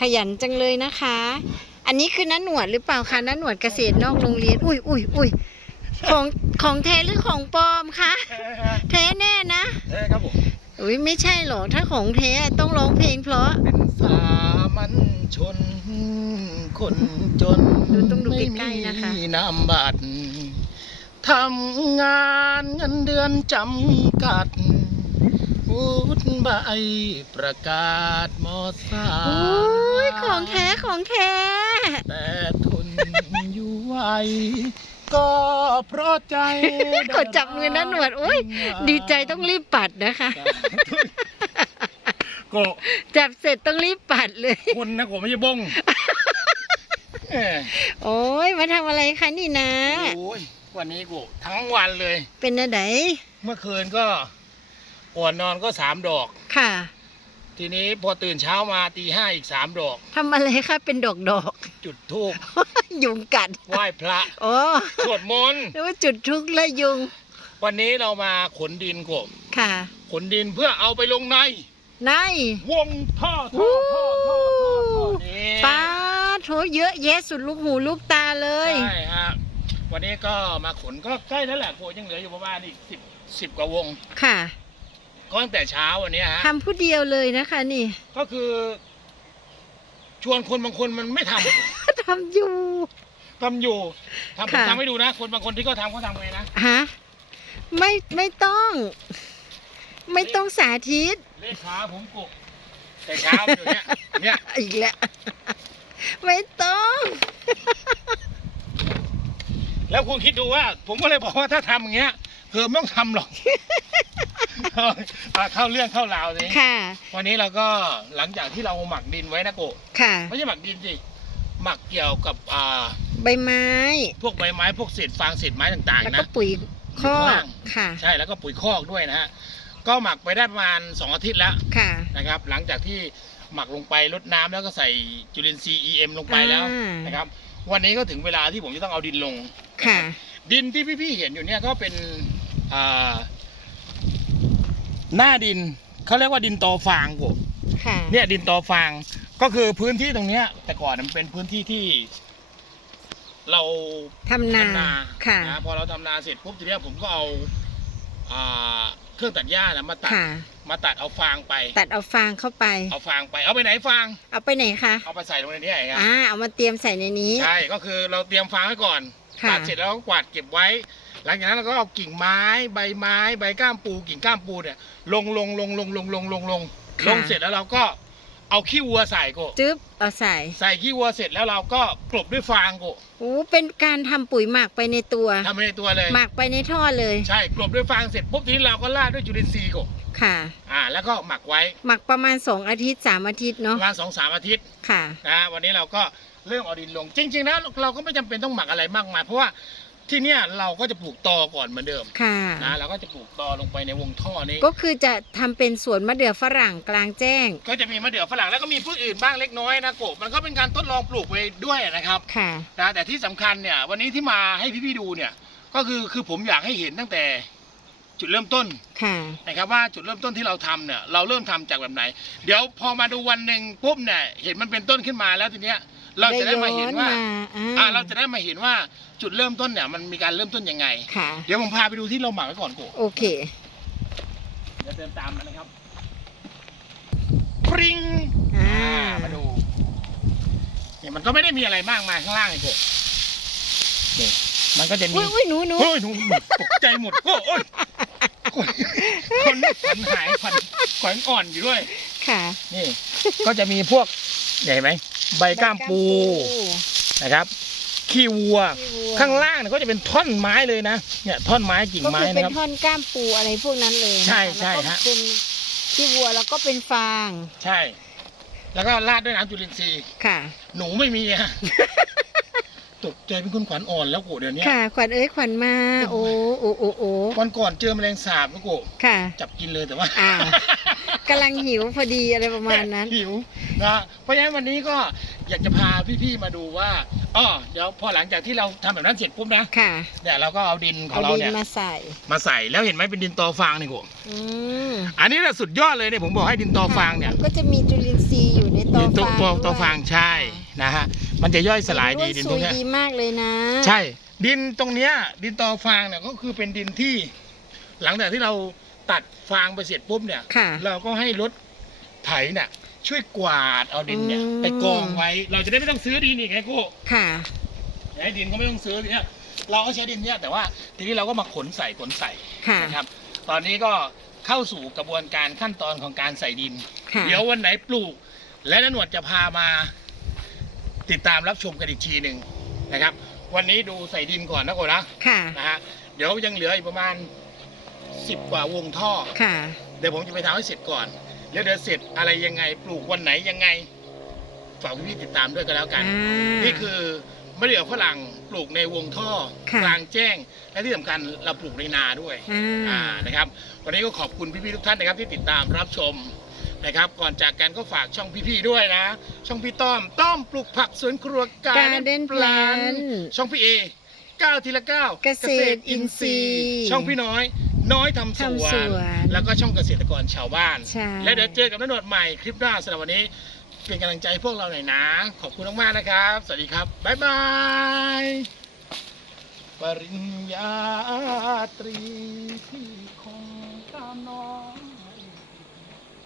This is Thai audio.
ขยันจังเลยนะคะ อันนี้คือน้าหนวดหรือเปล่าคะน้าหนวดเกษตรนอกโรงเรียน อุ้ยอุ้ยอุ้ยของของแท้หรือของปลอมคะแท้แน่นะเอ้ครับผมอุ้ยไม่ใช่หรอกถ้าของแท้ต้องร้องเพลงเพราะเป็นสามัญชน คนจนดูต้องดูใกล้ๆนะคะไม่มีนามบัตรทำงานเงินเดือนจำกัด วุฒิใบประกาศมสาอุ้ยของแท้ของแท้ แต่ทนอยู่ไหวก็เพราะใจกดจับมือน้าหนวดอุ้ยดีใจต้องรีบปัดนะคะโกะจับเสร็จต้องรีบปัดเลย คนนะโกะไม่ใช่บงเอ้ยโอ้ยมาทำอะไรคะนี่นะโอ้ยวันนี้โกะทั้งวันเลย เป็นอะไรเมื่อคืนก็ ก่อนนอนก็สามดอก ค่ะ ทีนี้พอตื่นเช้ามาตีห้าอีกสามดอก ทำอะไรคะเป็นดอกดอกจุดทูบๆยุงกัดไหว้พระโอ้สวดมนต์นึกว่าจุดทุกข์และยุง วันนี้เรามาขนดินโกะค่ะ ขนดินเพื่อเอาไปลงใน ในวงท่อท่อท่อท่อท่อท่อนี่ป้าโถเยอะแยะสุดลูกหูลูกตาเลยใช่ฮะวันนี้ก็มาขนก็ใกล้แล้วแหละโกะยังเหลืออยู่ประมาณอีกสิบสิบกว่าวง ค่ะ ก็ตั้งแต่เช้าวันนี้ฮะทำผู้เดียวเลยนะคะ นี่ ก็คือ ชวนคนบางคนมันไม่ทำ ทำอยู่ทำอยู่ทำผมค่ะ ทำให้ดูนะ คนบางคนที่เขาทำเขาทำไงนะฮะไม่ไม่ต้อง ไม่ต้องสาธิต เลขาผมกบแต่เช้าอยู่เนี่ยเนี่ยอีกแล้ว ไม่ต้อง แล้วคุณคิดดูว่า ผมก็เลยบอกว่าถ้าทำอย่างเงี้ยเธอไม่ต้องทำหรอก เอาเข้าเรื่องเข้าราวสิค่ะ วันนี้เราก็หลังจากที่เราหมักดินไว้นะโกะค่ะ ไม่ใช่หมักดินสิ หมักเกี่ยวกับอ่าใบไม้ พวกใบไม้พวกเศษฟางเศษไม้ต่างแล้วๆก็นะปุ๋ยคออยู่ข้างล่างค่ะ ใช่แล้วก็ปุ๋ยคอกด้วยนะฮะ ก็หมักไปได้ประมาณสองอาทิตย์แล้วค่ะนะครับ หลังจากที่หมักลงไปลดน้ำแล้วก็ใส่จุลินทรีย์ EM ลงไปแล้วอ่านนะครับ วันนี้ก็ถึงเวลาที่ผมจะต้องเอาดินลง ค่ะ ดินที่พี่ๆเห็นอยู่เนี่ยก็เป็นอ่า หน้าดินเขาเรียกว่าดินตอฟางผมค่ะเนี่ยดินตอฟาง ก็คือพื้นที่ตรงเนี้ย แต่ก่อนมันเป็นพื้นที่ที่ เราทำนาทำนาค่ะ นะพอเราทำนาเสร็จปุ๊บทีเนี้ยผมก็เอาอ่าเครื่องตัดหญ้านะมาตัดค่ะ มาตัดเอาฟางไป ตัดเอาฟางเข้าไป เอาฟางไปเอาไปไหนฟาง เอาไปไหนคะเอาไปใส่ลงในนี้ไงครับอ่าเอามาเตรียมใส่ในนี้ ใช่ก็คือเราเตรียมฟางไว้ก่อนค่ะ ตัดเสร็จแล้วก็กวาดเก็บไว้ หลังจากนั้นเราก็เอากิ่งไม้ใบไม้ใบก้ามปูกิ่งก้ามปูเนี่ยลงลงลงลงลงลงลงลงลงเสร็จแล้วเราก็เอาขี้วัวใส่โกะจึ๊บเอาใส่ใส่ขี้วัวเสร็จแล้วเราก็กลบด้วยฟางโกะโอ้เป็นการทำปุ๋ยหมักไปในตัว ทำไปในตัวเลย หมักไปในท่อเลยใช่กลบด้วยฟางเสร็จปุ๊บทีนี้เราก็ราดด้วยจุลินทรีย์โกะค่ะ อ่า แล้วก็หมักไว้หมักประมาณสองอาทิตย์สามอาทิตย์ปเนาะระมาณสองสามอาทิตย์ ค่ะ นะวันนี้เราก็เริ่มเอาดินลง จริงๆนะเราก็ไม่จำเป็นต้องหมักอะไรมากมายเพราะว่า ที่เนี่ยเราก็จะปลูกตอก่อนเหมือนเดิมค่ะ นะเราก็จะปลูกตอลงไปในวงท่อนี้ก็คือจะทำเป็นสวนมะเดื่อฝรั่งกลางแจ้ง ก็จะมีมะเดื่อฝรั่งแล้วก็มีพืชอื่นบ้างเล็กน้อยนะโกบมันก็เป็นการทดลองปลูกไปด้วยนะครับ ค่ะ นะแต่ที่สำคัญเนี่ยวันนี้ที่มาให้พี่ๆดูเนี่ยก็คือคือผมอยากให้เห็นตั้งแต่จุดเริ่มต้นค่ะ นะครับว่าจุดเริ่มต้นที่เราทำเนี่ยเราเริ่มทำจากแบบไหน เดี๋ยวพอมาดูวันหนึ่งปุ๊บเนี่ยเห็นมันเป็นต้นขึ้นมาแล้วทีเนี้ย เราจะได้มาเห็นว่าได้ย้อนมาอ่าอ่า เราจะได้มาเห็นว่าจุดเริ่มต้นเนี่ยมันมีการเริ่มต้นยังไง ค่ะ เดี๋ยวผมพาไปดูที่เราหมักไว้ก่อนโกโอเค เดี๋ยวเดินตามมานะครับ ปริงอ่า มาดู เนี่ยมันก็ไม่ได้มีอะไรมากมายข้างล่างเลยโกนี่มันก็จะมี อุ้ยอุ้ยหนูหนูเฮ้ยหนูตกใจหมดโก้โอ้ยคนคนขวัญหายขวัญขวัญอ่อนอยู่ด้วย ค่ะ นี่ ก็จะมีพวกเนี่ยเห็นไหม ใบก้ามปูนะครับขี้วัวขี้วัว ข้างล่างเนี่ยก็จะเป็นท่อนไม้เลยนะ เนี่ยท่อนไม้กิ่งก็ไม้คือเป็นะนครับท่อนก้ามปูอะไรพวกนั้นเลยนะคะใช่ใช่แล้วก็ฮะเป็นขี้วัวแล้วก็เป็นฟาง ใช่ แล้วก็ราดด้วยน้ำจุลินทรีย์ค่ะ หนูไม่มีอะ ตกใจเป็นคนขวัญอ่อนแล้วกูเดี๋ยวนี้ ค่ะ ขวัญเอ้ยขวัญมา โอ้โอ้โอ้โอ้วันก่อนเจอแมลงสาบนะกูค่ะ จับกินเลยแต่ว่าอ้าวกำลังหิวพอดีอะไรประมาณนั้น หิวนะเพราะฉะนั้นวันนี้ก็อยากจะพาพี่ๆมาดูว่าอ๋อเดี๋ยวพอหลังจากที่เราทำแบบนั้นเสร็จปุ๊บนะค่ะเนี่ยเราก็เอาดินขอเอางเราดินเนี่ยมาใส่ มาใส่แล้วเห็นไหมเป็นดินตอฟางนี่กูอืมอันนี้แหละสุดยอดเลยเนี่ยผมบอกให้ดินตอฟางเนี่ย ก็จะมีจุลินทรีย์อยู่ในตอดินตัวฟางตัวด้วยตัวฟางใช่ นะฮะมันจะย่อยสลายดีดินสตรวงยเนี้ยดีมากเลยนะ ใช่ ดินตรงเนี้ยดินตอฟางเนี่ยก็คือเป็นดินที่ หลังจากที่เราตัดฟางไปเสร็จปุ๊บเนี่ยค่ะ เราก็ให้รถไถเนี่ยช่วยกวาดเอาดินเนี่ยอืม ไปกองไว้ เราจะได้ไม่ต้องซื้อดินอีกไงกูค่ะ ไอ้ดินก็ไม่ต้องซื้อเนี่ยเราก็ใช้ดินเนี่ยแต่ว่าทีนี้เราก็มาขนใส่ขนใส่ค่ะ นะครับ ตอนนี้ก็เข้าสู่กระบวนการขั้นตอนของการใส่ดิน ค่ะ เดี๋ยววันไหนปลูก และนหนวดจะพามา ติดตามรับชมกันอีกทีหนึ่งนะครับ วันนี้ดูใส่ดินก่อนนะโกนะค่ะ นะฮะเดี๋ยวยังเหลืออีกประมาณสิบกว่าวงท่อ ค่ะ เดี๋ยวผมจะไปทำให้เสร็จก่อน แล้วเดี๋ยวเสร็จอะไรยังไง ปลูกวันไหนยังไง ฝากพี่ๆติดตามด้วยก็แล้วกัน อ่านี่คือมะเดื่อฝรั่งปลูกในวงท่อค่ะ กลางแจ้ง และที่สำคัญเราปลูกในนาด้วย อ่า อ่านะครับ วันนี้ก็ขอบคุณพี่ๆทุกท่านนะครับที่ติดตามรับชม นะครับ ก่อนจากกันก็ฝากช่องพี่ๆด้วยนะ ช่องพี่ต้อมต้อมปลูกผักสวนครัวการ Garden Plan ช่องพี่เอก้าวทีละก้าวเกษตรอินทรีย์ช่องพี่น้อย น้อยทำสทำวสน วนแล้วก็ช่องเกษตรกรชาวบ้าน ใช่ และเดี๋ยวเจอกับนหนวดใหม่คลิปหน้าสำหรับวันนี้ เป็นกำลังใจให้พวกเราหน่อยนะ ขอบคุณมากๆนะครับ สวัสดีครับ บ๊ายบาย ปริญญาตรีที่คงตามน้อง